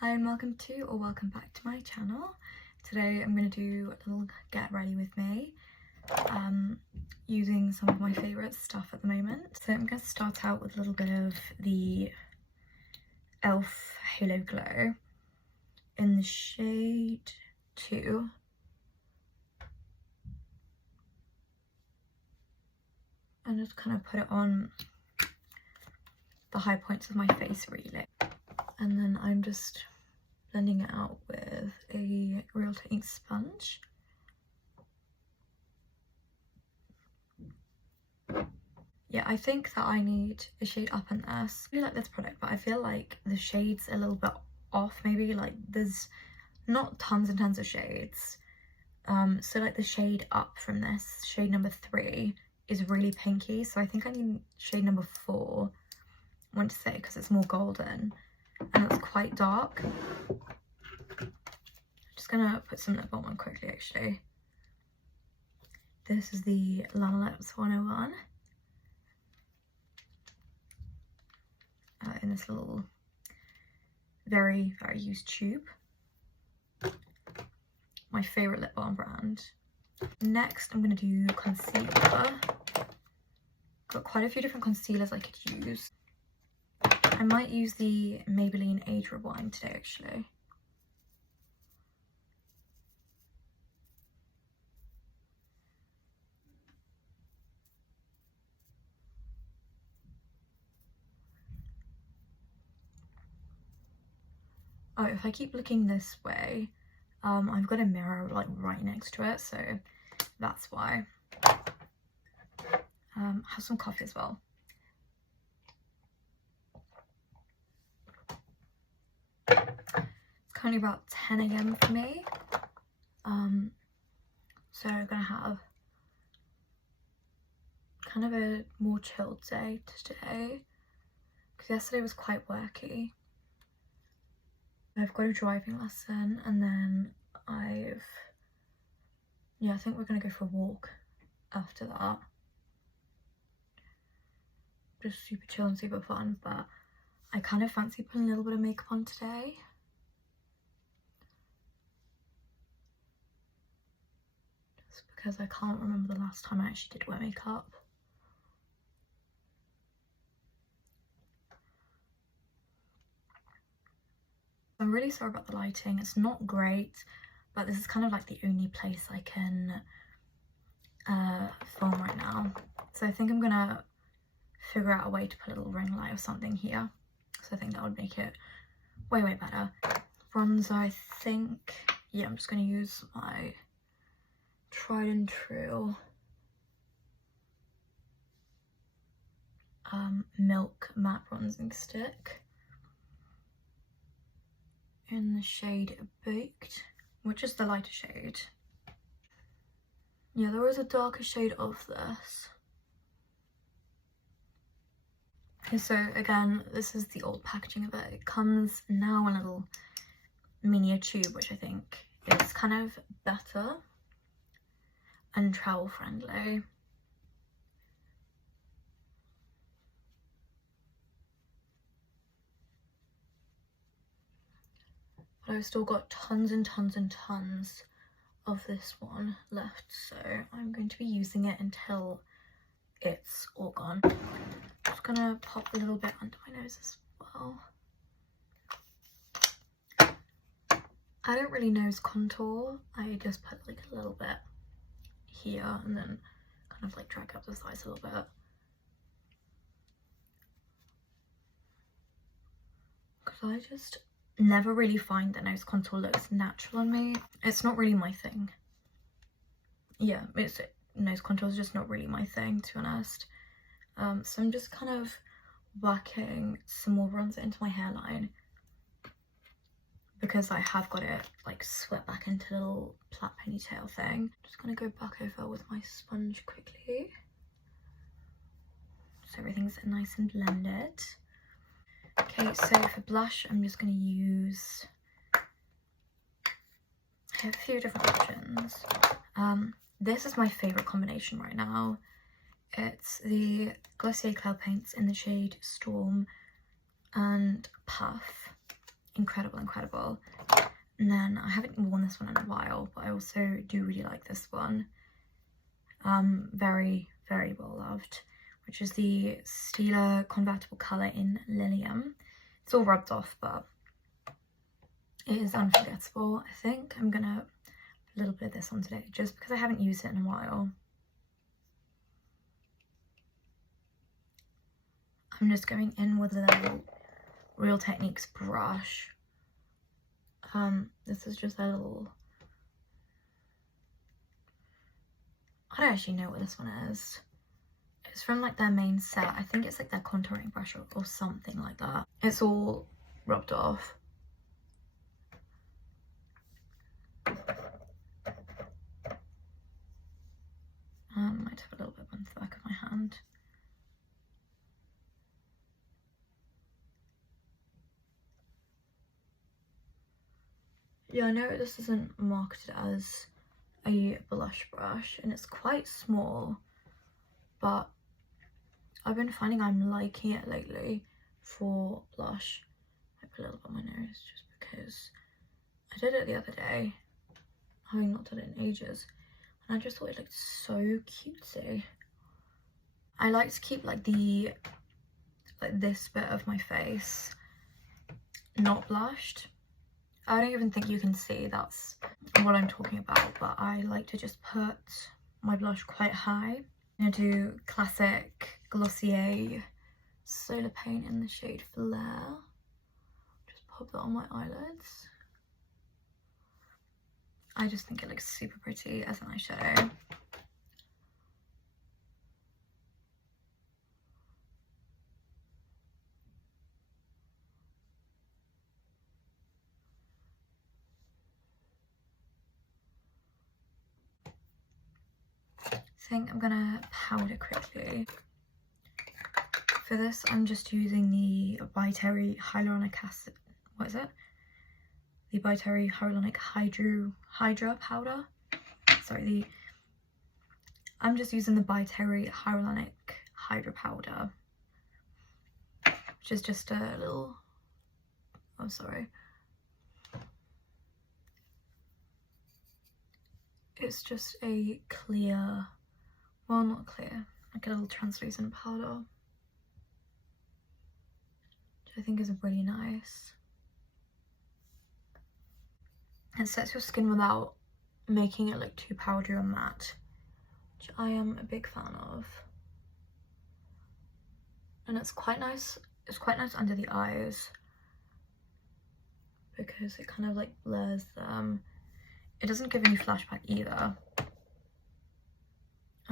Hi and welcome to or welcome back to my channel. Today I'm going to do a little get ready with me using some of my favourite stuff at the moment. So I'm going to start out with a little bit of the e.l.f. Halo Glow in the shade 2. And just kind of put it on the high points of my face really. And then I'm just blending it out with a Real Techniques sponge. Yeah, I think that I need a shade up in this. I really like this product, but I feel like the shade's a little bit off maybe. Like there's not tons and tons of shades. So like the shade up from this, shade number 3, is really pinky. So I think I need shade number 4, I want to say, because it's more golden. And it's quite dark. I'm just gonna put some lip balm on quickly actually. This is the Lips 101. In this little very used tube. My favourite lip balm brand. Next I'm gonna do concealer. Got quite a few different concealers I could use. I might use the Maybelline Hydra one today actually. Oh, if I keep looking this way, I've got a mirror like right next to it, so that's why. Have some coffee as well. It's currently about 10 AM for me. So I'm gonna have kind of a more chilled day today because yesterday was quite worky. I've got a driving lesson and then I think we're gonna go for a walk after that. Just super chill and super fun, but I kind of fancy putting a little bit of makeup on today. Just because I can't remember the last time I actually did wear makeup. I'm really sorry about the lighting, it's not great, but this is kind of like the only place I can film right now. So I think I'm gonna figure out a way to put a little ring light or something here. So I think that would make it way better. Bronzer, I think, yeah, I'm just gonna use my tried and true Milk matte bronzing stick in the shade Baked, which is the lighter shade. Yeah, there is a darker shade of this. Okay, so again, this is the old packaging of it. It comes now in a little mini tube, which I think is kind of better and travel friendly. But I've still got tons and tons and tons of this one left, so I'm going to be using it until it's all gone. I'm just gonna pop a little bit under my nose as well. I don't really nose contour, I just put like a little bit here and then kind of like drag up the sides a little bit. Because I just never really find that nose contour looks natural on me. It's not really my thing. Yeah, nose contour is just not really my thing, to be honest. So I'm just kind of whacking some more bronzer into my hairline because I have got it like swept back into a little plait ponytail thing. Just gonna go back over with my sponge quickly so everything's nice and blended. Okay, so for blush, I'm just going to use, I have a few different options. This is my favourite combination right now. It's the Glossier Cloud Paints in the shade Storm and Puff. incredible, incredible. And then I haven't worn this one in a while, but I also do really like this one. Very, very well loved, which is the Stila Convertible colour in Lilium. It's all rubbed off, but it is unforgettable. I think I'm gonna put a little bit of this on today, just because I haven't used it in a while. I'm just going in with a little Real Techniques brush. This is just a little, I don't actually know what this one is. It's from like their main set. I think it's like their contouring brush or something like that. It's all rubbed off. Might have a little bit on the back of my hand. Yeah, I know this isn't marketed as a blush brush and it's quite small, but I've been finding I'm liking it lately for blush. I put a little bit on my nose just because I did it the other day, having not done it in ages, and I just thought it looked so cutesy. I like to keep like this bit of my face not blushed. I don't even think you can see that's what I'm talking about, but I like to just put my blush quite high. I'm gonna do classic Glossier Solar Paint in the shade Flare. Just pop that on my eyelids. I just think it looks super pretty as an eyeshadow. I think I'm gonna powder quickly. For this, I'm just using the Tilbury hyaluronic acid. What is it? The Tilbury hyaluronic hydra powder. Sorry, I'm just using the Tilbury hyaluronic hydra powder, which is just a little. Oh, sorry. It's just a clear. Well, not clear, like a little translucent powder, which I think is really nice. It sets your skin without making it look too powdery or matte, which I am a big fan of. And it's quite nice under the eyes because it kind of like blurs them. It doesn't give any flashback either.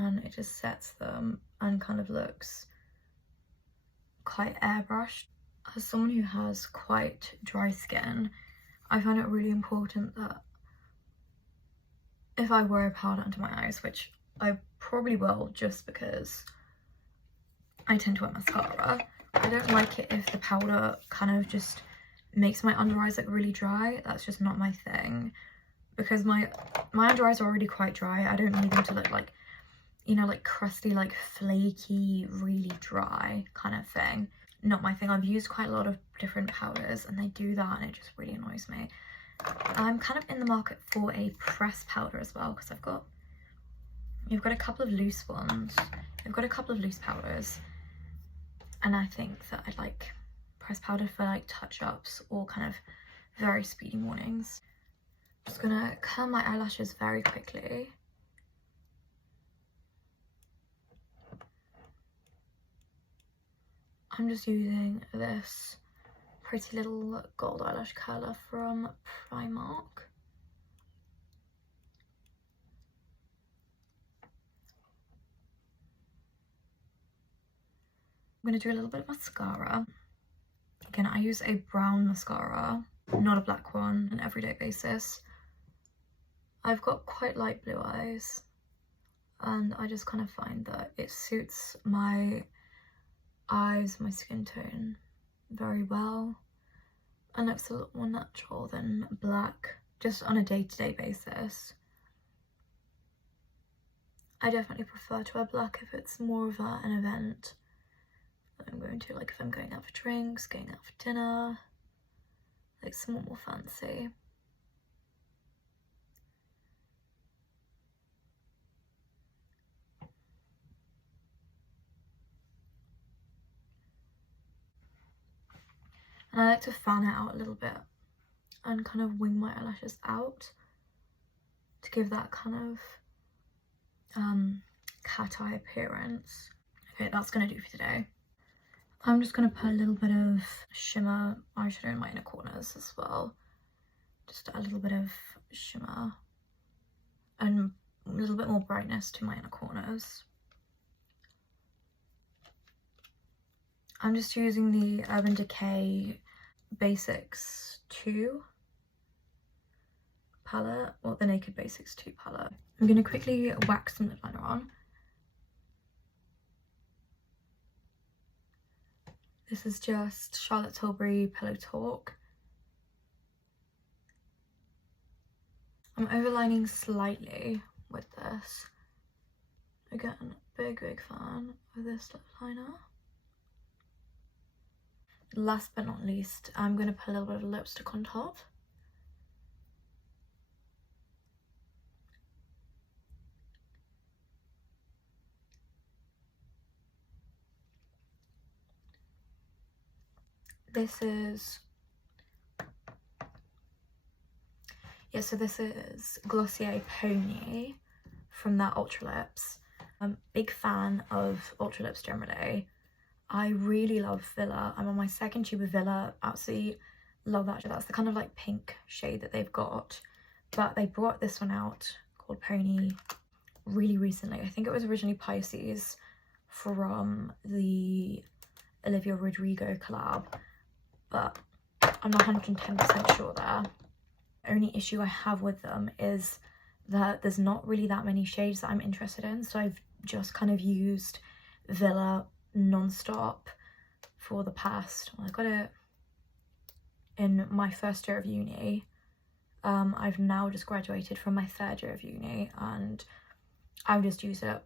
And it just sets them and kind of looks quite airbrushed. As someone who has quite dry skin, I find it really important that if I wear a powder under my eyes, which I probably will just because I tend to wear mascara, I don't like it if the powder kind of just makes my under eyes look really dry. That's just not my thing, because my under eyes are already quite dry. I don't need them to look like, you know, like crusty, like flaky, really dry kind of thing. Not my thing. I've used quite a lot of different powders and they do that and it just really annoys me. I'm kind of in the market for a pressed powder as well, because you've got a couple of loose ones. I've got a couple of loose powders and I think that I'd like pressed powder for like touch-ups or kind of very speedy mornings. I'm just gonna curl my eyelashes very quickly. I'm just using this pretty little gold eyelash curler from Primark. I'm going to do a little bit of mascara. Again, I use a brown mascara, not a black one, on an everyday basis. I've got quite light blue eyes and I just kind of find that it suits my eyes, my skin tone very well and looks a lot more natural than black, just on a day-to-day basis. I definitely prefer to wear black if it's more of an event that I'm going to, like if I'm going out for drinks, going out for dinner, like somewhat more fancy. And I like to fan it out a little bit and kind of wing my eyelashes out to give that kind of cat eye appearance. Okay, that's gonna do for today. I'm just gonna put a little bit of shimmer eyeshadow in my inner corners as well. Just a little bit of shimmer and a little bit more brightness to my inner corners. I'm just using the Urban Decay Basics 2 palette, or the Naked Basics 2 palette. I'm going to quickly wax some lip liner on. This is just Charlotte Tilbury Pillow Talk. I'm overlining slightly with this. Again, big fan of this lip liner. Last but not least, I'm going to put a little bit of lipstick on top. This is, yeah, so this is Glossier Pony from their Ultra Lips. I'm a big fan of Ultra Lips generally. I really love Villa. I'm on my second tube of Villa. Absolutely love that. That's the kind of like pink shade that they've got. But they brought this one out called Pony really recently. I think it was originally Pisces from the Olivia Rodrigo collab. But I'm not 110% sure there. The only issue I have with them is that there's not really that many shades that I'm interested in. So I've just kind of used Villa non-stop for the past, well, I got it in my first year of uni. I've now just graduated from my third year of uni and I've just used it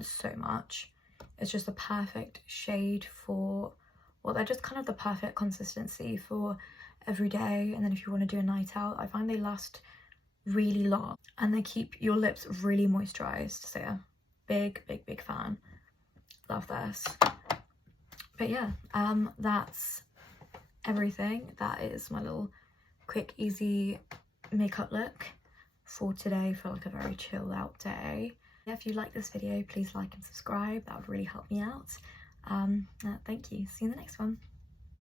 so much. It's just the perfect shade for, well, they're just kind of the perfect consistency for every day, and then if you want to do a night out, I find they last really long and they keep your lips really moisturized. So yeah, big fan. Love this. But yeah, that's everything. That is my little quick easy makeup look for today, for like a very chilled out day. Yeah, if you like this video, please like and subscribe. That would really help me out. Thank you. See you in the next one.